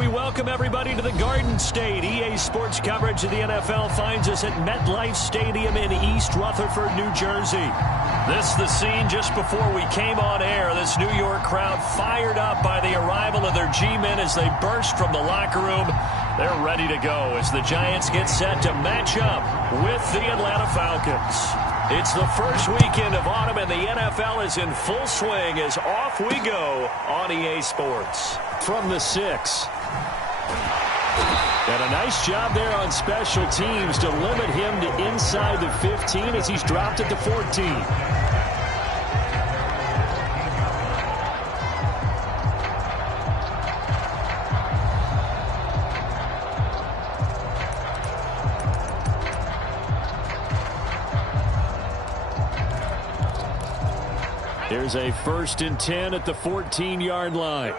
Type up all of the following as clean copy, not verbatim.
We welcome everybody to the Garden State. EA Sports coverage of the NFL finds us at MetLife Stadium in East Rutherford, New Jersey. This is the scene just before we came on air. This New York crowd fired up by the arrival of their G-men as they burst from the locker room. They're ready to go as the Giants get set to match up with the Atlanta Falcons. It's the first weekend of autumn, and the NFL is in full swing as off we go on EA Sports. From the 6. And a nice job there on special teams to limit him to inside the 15 as he's dropped it to 14. Here's a 1st and 10 at the 14-yard line.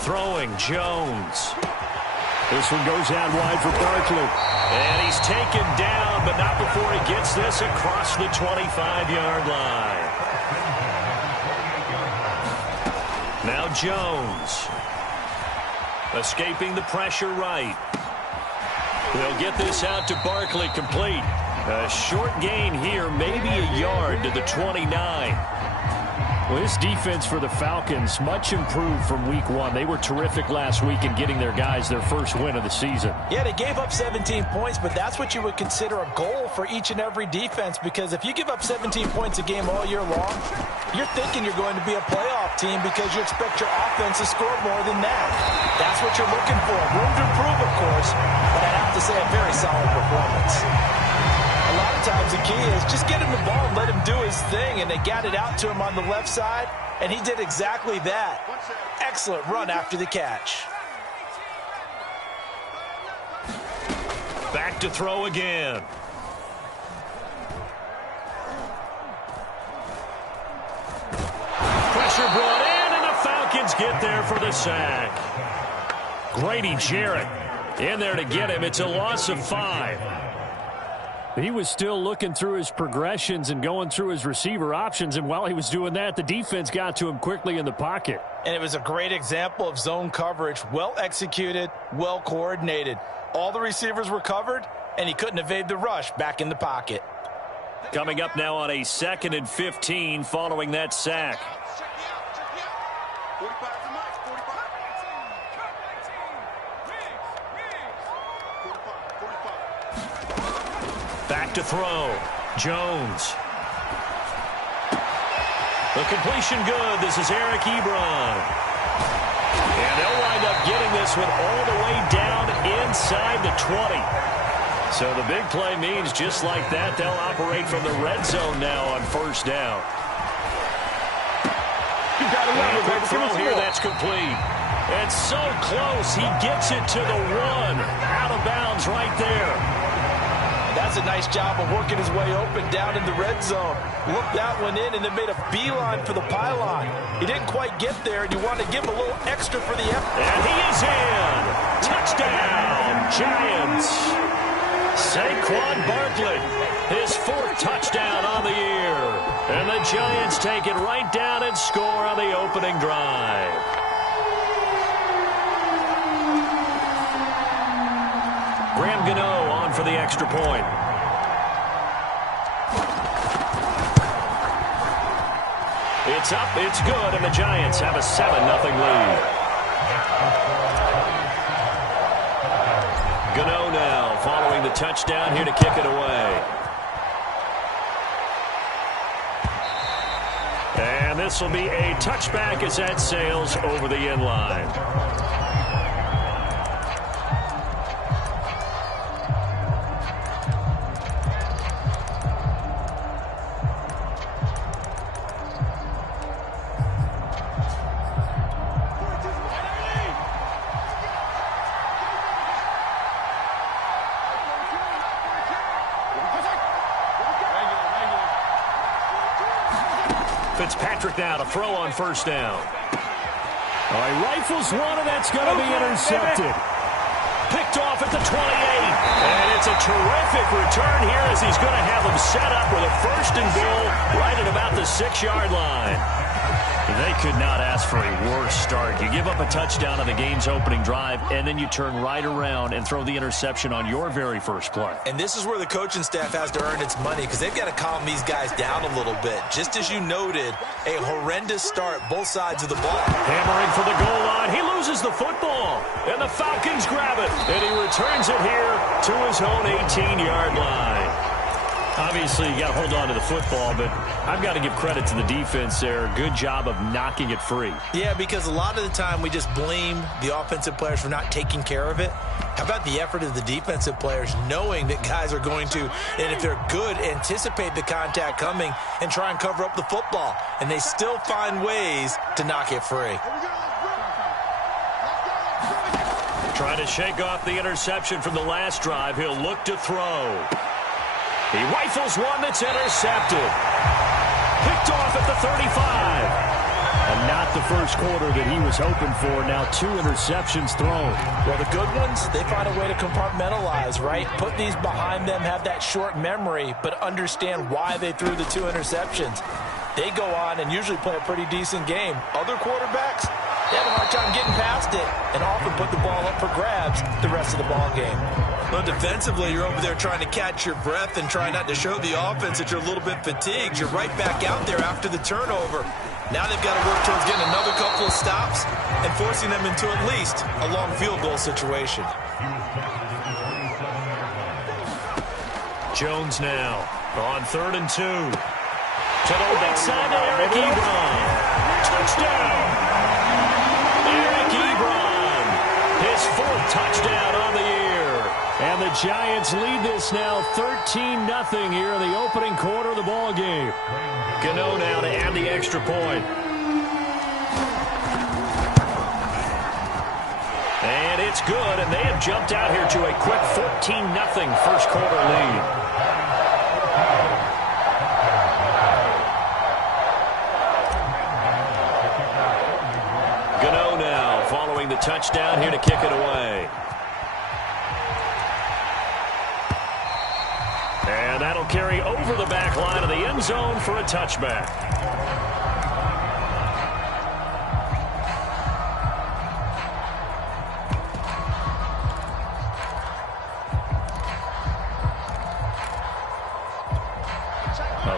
Throwing Jones. This one goes out wide for Barkley. And he's taken down, but not before he gets this across the 25-yard line. Now Jones. Escaping the pressure right. They'll get this out to Barkley, complete. A short gain here, maybe a yard to the 29. Well, this defense for the Falcons, much improved from week 1. They were terrific last week in getting their guys their first win of the season. Yeah, they gave up 17 points, but that's what you would consider a goal for each and every defense, because if you give up 17 points a game all year long, you're thinking you're going to be a playoff team because you expect your offense to score more than that. That's what you're looking for. Room to improve, of course, but I'd have to say a very solid performance. A lot of times the key is just get him the ball and let him do his thing, and they got it out to him on the left side, and he did exactly that. Excellent run after the catch. Back to throw again. Pressure brought in, and the Falcons get there for the sack. Grady Jarrett in there to get him. It's a loss of 5. He was still looking through his progressions and going through his receiver options, and while he was doing that, the defense got to him quickly in the pocket. And it was a great example of zone coverage, well executed, well coordinated. All the receivers were covered, and he couldn't evade the rush back in the pocket. Coming up now on a 2nd and 15 following that sack. Back to throw. Jones. The completion good. This is Eric Ebron. And they'll wind up getting this one all the way down inside the 20. So the big play means just like that, they'll operate from the red zone now on 1st down. You got a quick throw here. That's complete. And so close. He gets it to the 1. Out of bounds right there. That's a nice job of working his way open down in the red zone. Looked that one in and then made a beeline for the pylon. He didn't quite get there, and you want to give him a little extra for the effort. And he is in. Touchdown, Giants. Saquon Barkley, his 4th touchdown on the year. And the Giants take it right down and score on the opening drive. Graham Gano on for the extra point. It's up, it's good, and the Giants have a 7-0 lead. Gano now following the touchdown here to kick it away. And this will be a touchback as that sails over the end line. Fitzpatrick now to throw on 1st down. All right, rifles one, and that's going to be intercepted. Picked off at the 28. And it's a terrific return here as he's going to have them set up with a 1st and goal right at about the 6-yard line. They could not ask for a worse start. You give up a touchdown on the game's opening drive, and then you turn right around and throw the interception on your very first play. And this is where the coaching staff has to earn its money because they've got to calm these guys down a little bit. Just as you noted, a horrendous start, both sides of the ball. Hammering for the goal line. He loses the football, and the Falcons grab it, and he returns it here to his own 18-yard line. Obviously, you got to hold on to the football, but I've got to give credit to the defense there. Good job of knocking it free. Yeah, because a lot of the time we just blame the offensive players for not taking care of it. How about the effort of the defensive players knowing that guys are going to, and if they're good, anticipate the contact coming and try and cover up the football. And they still find ways to knock it free. Trying to shake off the interception from the last drive. He'll look to throw. He rifles one that's intercepted. Picked off at the 35. And not the first quarter that he was hoping for. Now 2 interceptions thrown. Well, the good ones, they find a way to compartmentalize, right? Put these behind them, have that short memory, but understand why they threw the 2 interceptions. They go on and usually play a pretty decent game. Other quarterbacks, they have a hard time getting past it and often put the ball up for grabs the rest of the ball game. Well, defensively, you're over there trying to catch your breath and try not to show the offense that you're a little bit fatigued. You're right back out there after the turnover. Now they've got to work towards getting another couple of stops and forcing them into at least a long field goal situation. Jones now on 3rd and 2. To the right side to Eric Ebron. Touchdown! Eric Ebron, his 4th touchdown on the year. And the Giants lead this now 13-0 here in the opening quarter of the ball game. Gano now to add the extra point. And it's good, and they have jumped out here to a quick 14-0 first quarter lead. Gano now following the touchdown here to kick it away. And that'll carry over the back line of the end zone for a touchback.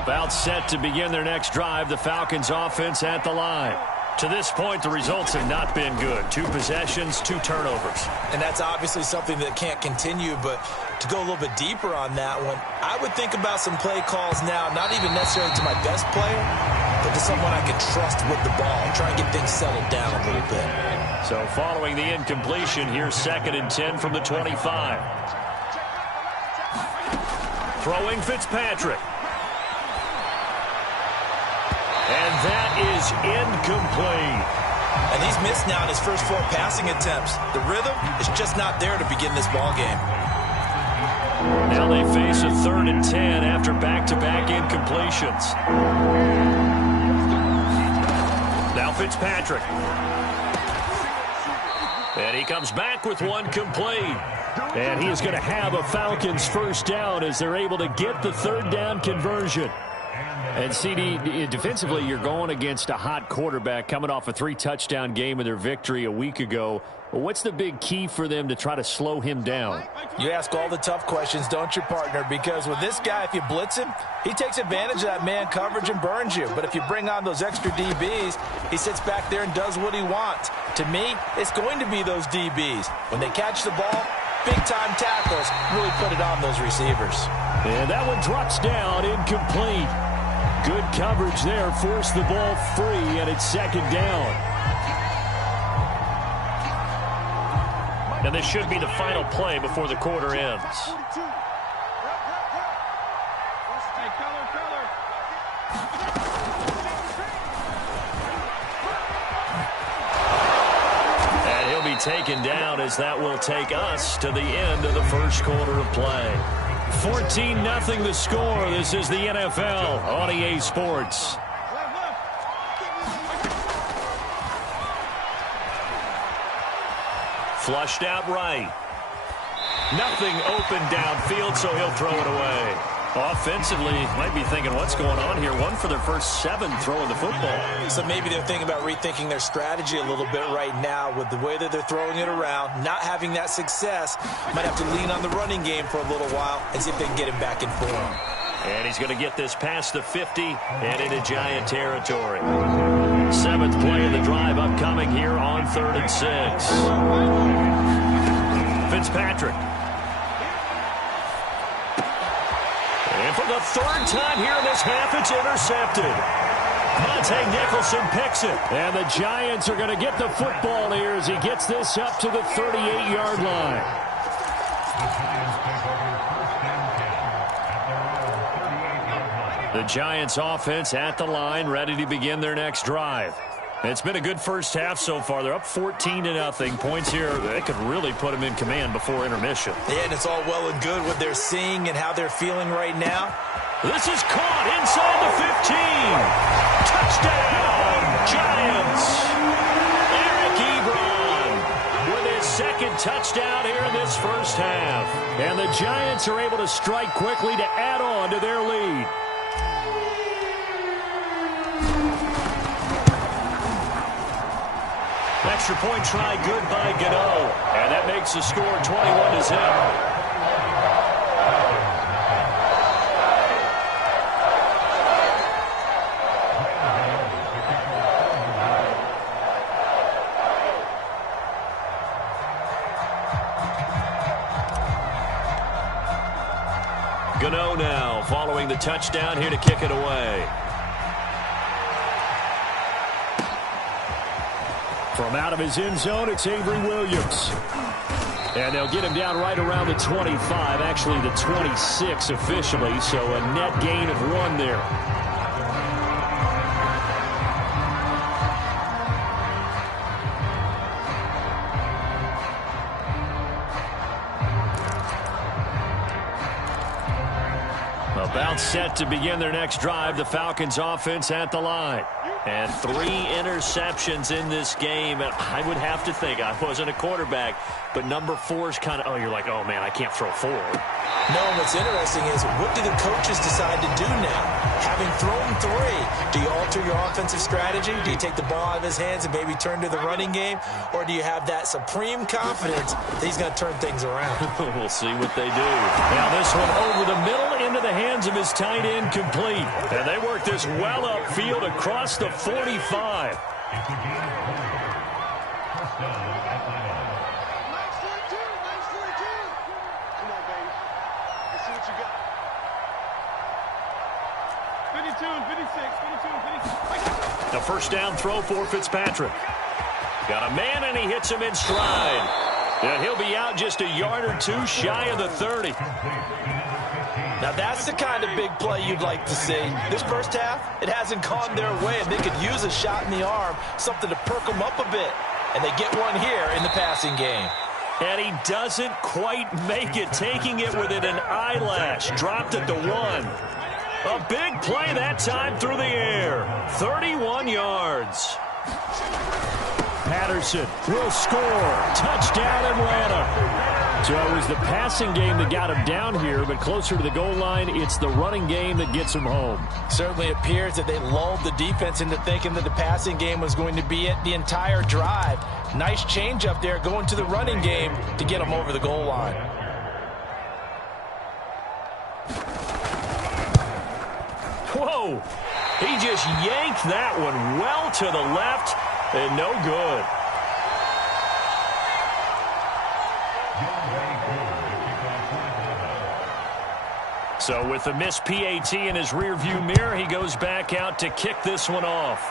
About set to begin their next drive, the Falcons offense at the line. To this point, the results have not been good. 2 possessions, 2 turnovers. And that's obviously something that can't continue, but to go a little bit deeper on that one, I would think about some play calls now, not even necessarily to my best player, but to someone I can trust with the ball and try and get things settled down a little bit. So following the incompletion, here's 2nd and 10 from the 25. Throwing Fitzpatrick. And that is incomplete. And he's missed now in his first 4 passing attempts. The rhythm is just not there to begin this ball game. Now they face a 3rd and 10 after back-to-back incompletions. Now Fitzpatrick. And he comes back with one complete. And he is going to have a Falcons first down as they're able to get the 3rd down conversion. And, CD, defensively, you're going against a hot quarterback coming off a 3-touchdown game in their victory a week ago. Well, what's the big key for them to try to slow him down? You ask all the tough questions, don't you, partner? Because with this guy, if you blitz him, he takes advantage of that man coverage and burns you. But if you bring on those extra DBs, he sits back there and does what he wants. To me, it's going to be those DBs. When they catch the ball, big-time tackles really put it on those receivers. And that one drops down, incomplete. Good coverage there, forced the ball free, and it's 2nd down. And this should be the final play before the quarter ends. And he'll be taken down as that will take us to the end of the first quarter of play. 14-0 the score. This is the NFL on EA Sports. Flushed out right. Nothing open downfield, so he'll throw it away. Offensively, might be thinking, what's going on here? 1 for their first 7 throwing the football. So maybe they're thinking about rethinking their strategy a little bit right now with the way that they're throwing it around, not having that success. Might have to lean on the running game for a little while and see if they can get him back in form. And he's going to get this past the 50 and into Giant territory. 7th play of the drive upcoming here on 3rd and 6. Fitzpatrick. And for the 3rd time here in this half, it's intercepted. Monte Nicholson picks it. And the Giants are going to get the football here as he gets this up to the 38-yard line. The Giants offense at the line, ready to begin their next drive. It's been a good first half so far. They're up 14-0. Points here, they could really put them in command before intermission. Yeah, and it's all well and good what they're seeing and how they're feeling right now. This is caught inside the 15. Touchdown, Giants. Eric Ebron with his 2nd touchdown here in this first half. And the Giants are able to strike quickly to add on to their lead. Extra point try good by Gano. And that makes the score 21-0. Gano now following the touchdown here to kick it away. From out of his end zone, it's Avery Williams. And they'll get him down right around the 25, actually the 26 officially, so a net gain of 1 there. About set to begin their next drive, the Falcons offense at the line. And 3 interceptions in this game. And I would have to think, I wasn't a quarterback, but number 4 is kind of, oh, you're like, oh, man, I can't throw 4. No, what's interesting is what do the coaches decide to do now? Having thrown 3, do you alter your offensive strategy? Do you take the ball out of his hands and maybe turn to the running game? Or do you have that supreme confidence that he's going to turn things around? We'll see what they do. Now this one over the middle into the hands of his tight end, complete. And they work this well upfield across the 45. The first down throw for Fitzpatrick. Got a man, and he hits him in stride. And he'll be out just a yard or 2 shy of the 30. Now that's the kind of big play you'd like to see. This first half, it hasn't gone their way, and they could use a shot in the arm, something to perk them up a bit. And they get one here in the passing game. And he doesn't quite make it, taking it within an eyelash. Dropped at the 1. A big play that time through the air. 31 yards. Patterson will score. Touchdown, Atlanta. So it was the passing game that got him down here, but closer to the goal line, it's the running game that gets him home. Certainly appears that they lulled the defense into thinking that the passing game was going to be it the entire drive. Nice change up there going to the running game to get him over the goal line. Whoa! He just yanked that one well to the left and no good. So with the missed PAT in his rearview mirror, he goes back out to kick this one off.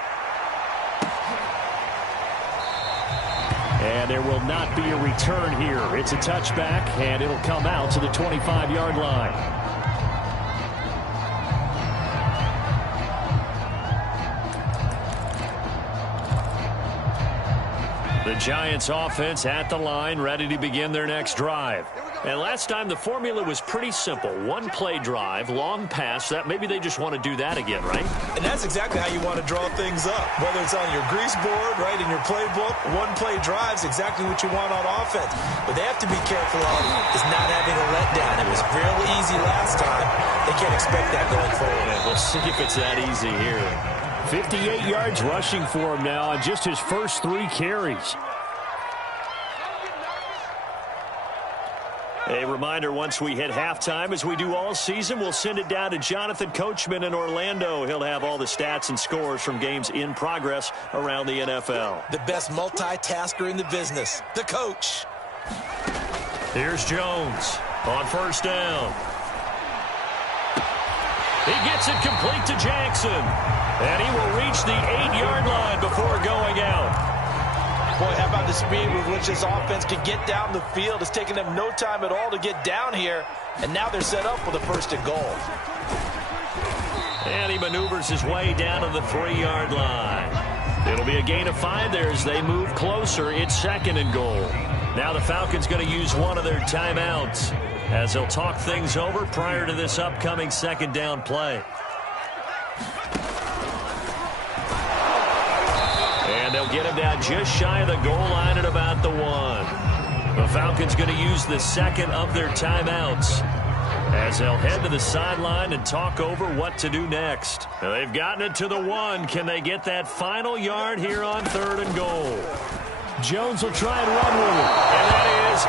And there will not be a return here. It's a touchback, and it'll come out to the 25-yard line. The Giants offense at the line, ready to begin their next drive. And last time the formula was pretty simple. 1-play drive, long pass. That maybe they just want to do that again, right? And that's exactly how you want to draw things up. Whether it's on your grease board, right, in your playbook, 1-play drive's exactly what you want on offense. But they have to be careful of is not having a letdown. It was real easy last time. They can't expect that going forward. And we'll see if it's that easy here. 58 yards rushing for him now on just his first 3 carries. A reminder, once we hit halftime, as we do all season, we'll send it down to Jonathan Coachman in Orlando. He'll have all the stats and scores from games in progress around the NFL. The best multitasker in the business, the coach. Here's Jones on first down. He gets it complete to Jackson. And he will reach the 8-yard line before going out. Boy, how about the speed with which this offense can get down the field? It's taken them no time at all to get down here. And now they're set up with a 1st and goal. And he maneuvers his way down to the 3-yard line. It'll be a gain of 5 there as they move closer. It's 2nd and goal. Now the Falcons going to use one of their timeouts as they'll talk things over prior to this upcoming 2nd down play. And they'll get him down just shy of the goal line at about the 1. The Falcons going to use the 2nd of their timeouts as they'll head to the sideline and talk over what to do next. Now they've gotten it to the 1. Can they get that final yard here on 3rd and goal? Jones will try and run with it. And that is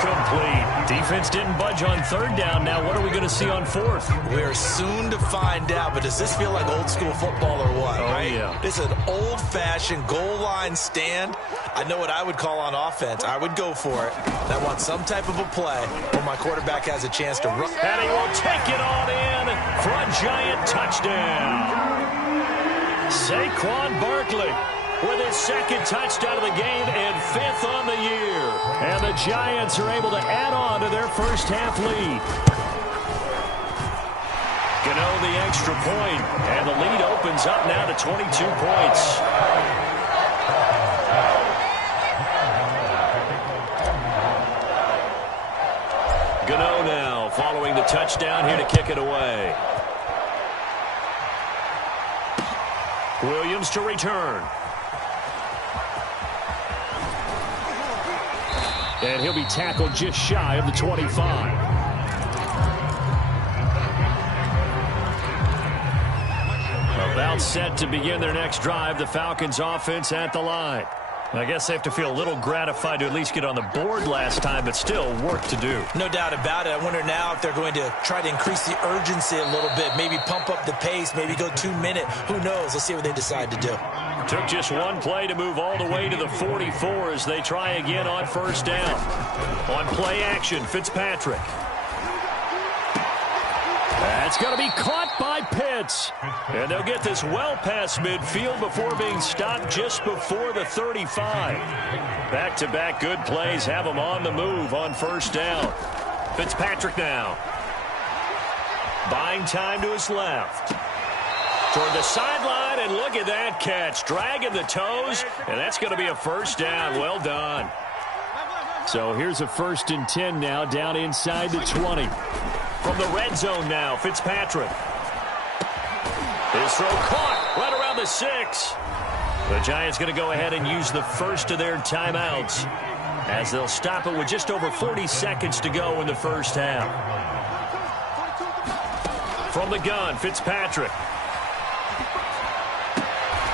incomplete. Defense didn't budge on 3rd down. Now what are we going to see on 4th? We're soon to find out, but does this feel like old school football or what? Oh, right? Yeah. This is an old-fashioned goal line stand. I know what I would call on offense. I would go for it. I want some type of a play where my quarterback has a chance to run. And he will take it on in for a giant touchdown. Saquon Barkley with his 2nd touchdown of the game and 5th on the year. And the Giants are able to add on to their first half lead. Gano the extra point, and the lead opens up now to 22 points. Gano now following the touchdown here to kick it away. Williams to return. And he'll be tackled just shy of the 25. About set to begin their next drive, the Falcons offense at the line. I guess they have to feel a little gratified to at least get on the board last time, but still work to do. No doubt about it. I wonder now if they're going to try to increase the urgency a little bit, maybe pump up the pace, maybe go 2-minute. Who knows? Let's see what they decide to do. Took just one play to move all the way to the 44 as they try again on 1st down. On play action, Fitzpatrick. That's going to be caught by Pitts. And they'll get this well past midfield before being stopped just before the 35. Back-to-back good plays have them on the move on 1st down. Fitzpatrick now. Buying time to his left. Toward the sideline, and look at that catch. Dragging the toes, and that's going to be a 1st down. Well done. So here's a 1st and 10 now, down inside the 20. From the red zone now, Fitzpatrick. His throw caught right around the 6. The Giants going to go ahead and use the 1st of their timeouts as they'll stop it with just over 40 seconds to go in the 1st half. From the gun, Fitzpatrick.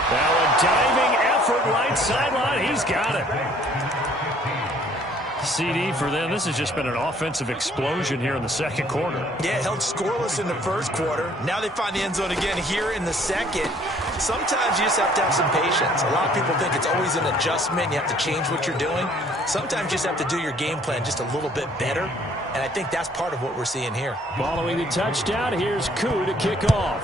Now a diving effort right sideline. He's got it. CD for them. This has just been an offensive explosion here in the 2nd quarter. Yeah, held scoreless in the 1st quarter. Now they find the end zone again here in the 2nd. Sometimes you just have to have some patience. A lot of people think it's always an adjustment. You have to change what you're doing. Sometimes you just have to do your game plan just a little bit better. And I think that's part of what we're seeing here. Following the touchdown, here's Koo to kick off.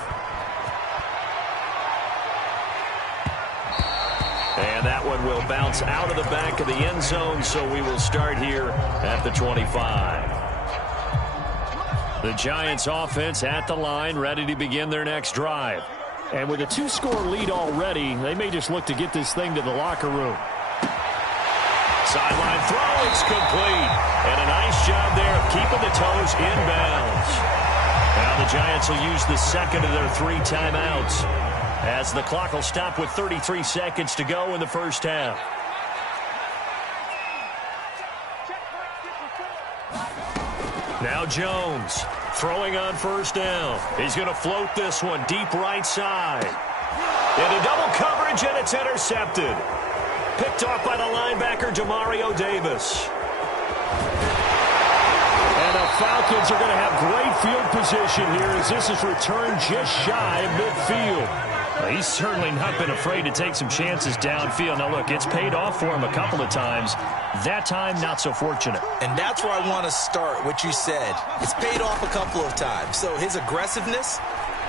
And that one will bounce out of the back of the end zone, so we will start here at the 25. The Giants offense at the line, ready to begin their next drive. And with a 2-score lead already, they may just look to get this thing to the locker room. Sideline throw, it's complete. And a nice job there of keeping the toes inbounds. Now the Giants will use the 2nd of their 3 timeouts, as the clock will stop with 33 seconds to go in the 1st half. Now Jones Throwing on first down. He's going to float this one deep right side. Into double coverage, and it's intercepted. Picked off by the linebacker, Demario Davis. And the Falcons are going to have great field position here as this is returned just shy of midfield. Well, he's certainly not been afraid to take some chances downfield. Now, look, it's paid off for him a couple of times. That time, not so fortunate. And that's where I want to start, what you said. It's paid off a couple of times. So his aggressiveness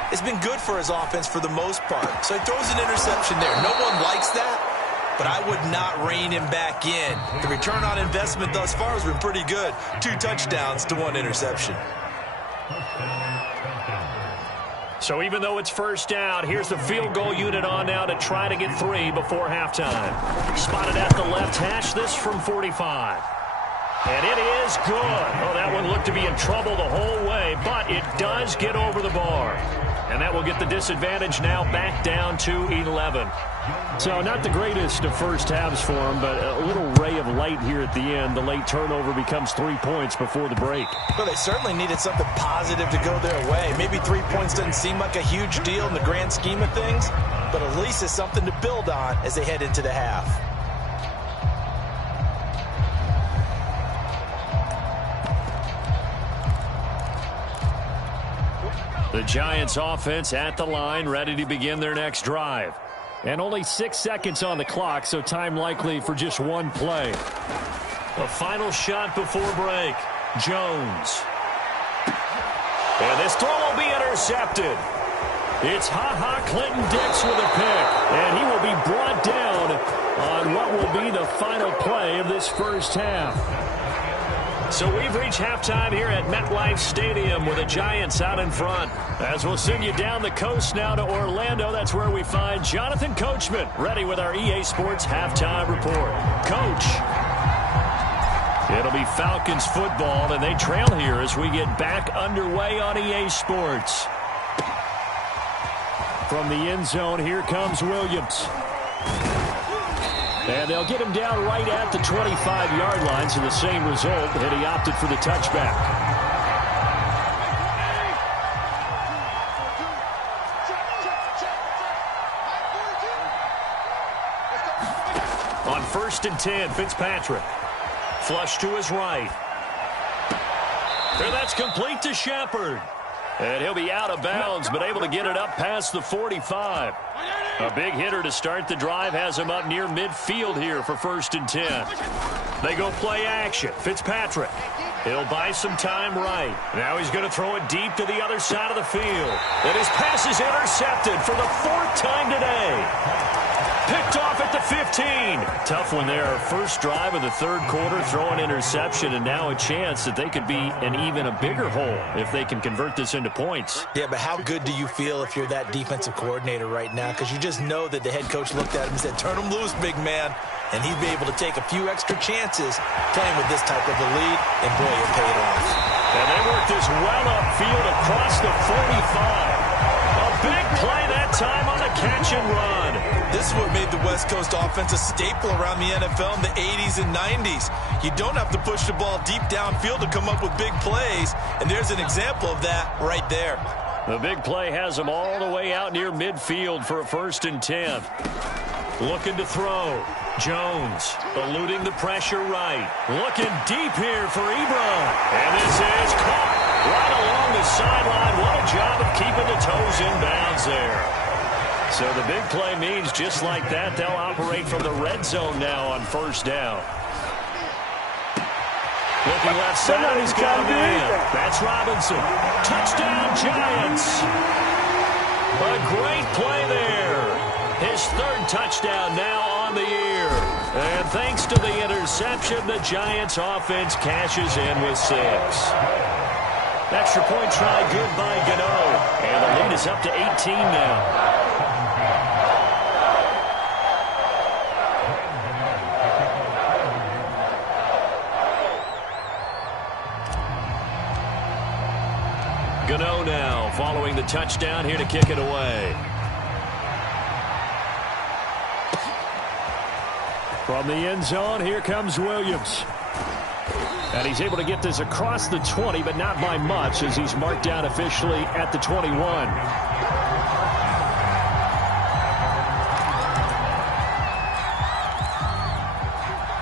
has been good for his offense for the most part. So he throws an interception there. No one likes that, but I would not rein him back in. The return on investment thus far has been pretty good. 2 touchdowns to 1 interception. So even though it's first down, here's the field goal unit on now to try to get 3 before halftime. Spotted at the left hash, this from 45. And it is good. Oh, that one looked to be in trouble the whole way, but it does get over the bar. And that will get the disadvantage now back down to 11. So not the greatest of first halves for him, but a little ray of light here at the end. The late turnover becomes 3 points before the break. Well, they certainly needed something positive to go their way. Maybe 3 points doesn't seem like a huge deal in the grand scheme of things, but at least it's something to build on as they head into the half. The Giants offense at the line, ready to begin their next drive. And only 6 seconds on the clock, so time likely for just one play. A final shot before break. Jones. And this throw will be intercepted. It's Ha-Ha Clinton-Dix with a pick. And he will be brought down on what will be the final play of this first half. So we've reached halftime here at MetLife Stadium with the Giants out in front. As we'll send you down the coast now to Orlando, that's where we find Jonathan Coachman ready with our EA Sports halftime report. Coach. It'll be Falcons football, and they trail here as we get back underway on EA Sports. From the end zone, here comes Williams. And they'll get him down right at the 25-yard line, so the same result, and he opted for the touchback. On 1st and 10, Fitzpatrick. Flush to his right. And that's complete to Shepard. And he'll be out of bounds, but able to get it up past the 45. A big hitter to start the drive has him up near midfield here for 1st and 10. They go play action. Fitzpatrick. He'll buy some time right. Now he's going to throw it deep to the other side of the field. And his pass is intercepted for the 4th time today. Picked off at the 15. Tough one there. First drive of the 3rd quarter, throw an interception, and now a chance that they could be in even a bigger hole if they can convert this into points. Yeah, but how good do you feel if you're that defensive coordinator right now? Because you just know that the head coach looked at him and said, turn him loose, big man. And he'd be able to take a few extra chances playing with this type of a lead, and boy, it paid off. And they worked this well upfield across the 45. A big play that time on a catch and run. This is what made the West Coast offense a staple around the NFL in the 80s and 90s. You don't have to push the ball deep downfield to come up with big plays, and there's an example of that right there. The big play has them all the way out near midfield for a 1st and 10. Looking to throw. Jones eluding the pressure right. Looking deep here for Ebron. And this is caught right along the sideline. What a job of keeping the toes in bounds there. So the big play means just like that, they'll operate from the red zone now on 1st down. Looking left side, he's got a man. That's Robinson. Touchdown, Giants. A great play there. His 3rd touchdown now on the year. And thanks to the interception, the Giants offense cashes in with 6. Extra point try good by Gano. And the lead is up to 18 now. Gano now following the touchdown here to kick it away. From the end zone, here comes Williams. And he's able to get this across the 20, but not by much, as he's marked down officially at the 21.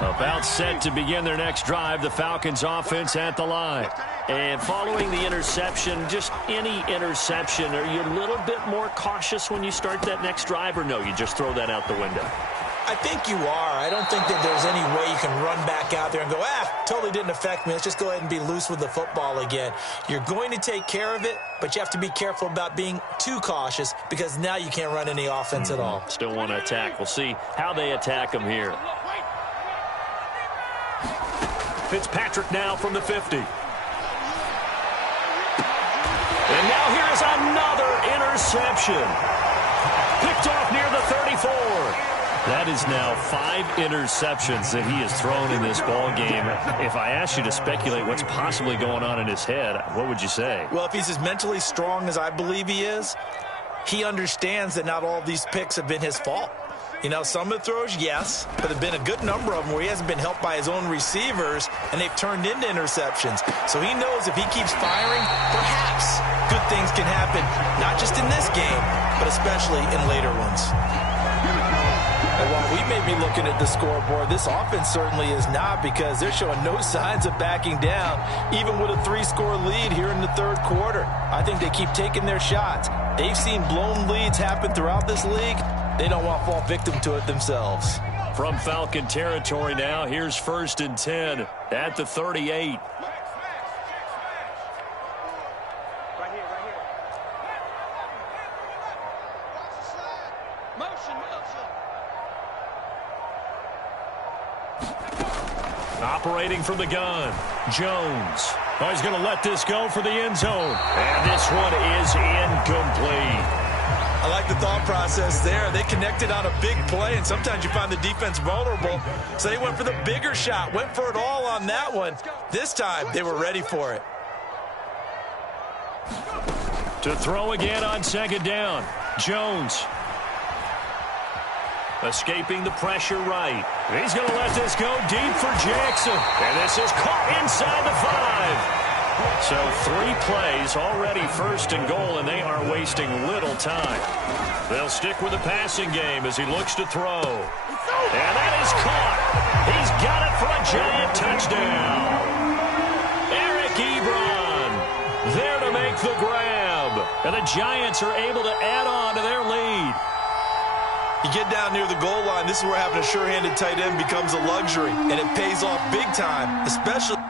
About set to begin their next drive, the Falcons offense at the line. And following the interception, just any interception, are you a little bit more cautious when you start that next drive, or no, you just throw that out the window? I think you are. I don't think that there's any way you can run back out there and go, totally didn't affect me. Let's just go ahead and be loose with the football again. You're going to take care of it, but you have to be careful about being too cautious because now you can't run any offense at all. Still want to attack. We'll see how they attack them here. Fitzpatrick now from the 50. And now here's another interception. Picked off near the 34. That is now 5 interceptions that he has thrown in this ball game. If I asked you to speculate what's possibly going on in his head, what would you say? Well, if he's as mentally strong as I believe he is, he understands that not all of these picks have been his fault. You know, some of the throws, yes, but there have been a good number of them where he hasn't been helped by his own receivers, and they've turned into interceptions. So he knows if he keeps firing, perhaps good things can happen, not just in this game, but especially in later ones. And while we may be looking at the scoreboard, this offense certainly is not, because they're showing no signs of backing down, even with a 3-score lead here in the third quarter. I think they keep taking their shots. They've seen blown leads happen throughout this league. They don't want to fall victim to it themselves. From Falcon territory now, here's 1st and 10 at the 38. Operating from the gun, Jones. Oh, he's going to let this go for the end zone. And this one is incomplete. I like the thought process there. They connected on a big play, and sometimes you find the defense vulnerable. So they went for the bigger shot, went for it all on that one. This time, they were ready for it. To throw again on 2nd down, Jones. Escaping the pressure right. He's going to let this go deep for Jackson. And this is caught inside the 5. So 3 plays already 1st and goal, and they are wasting little time. They'll stick with the passing game as he looks to throw. And that is caught. He's got it for a giant touchdown. Eric Ebron there to make the grab. And the Giants are able to add on to their lead. You get down near the goal line, this is where having a sure-handed tight end becomes a luxury, and it pays off big time, especially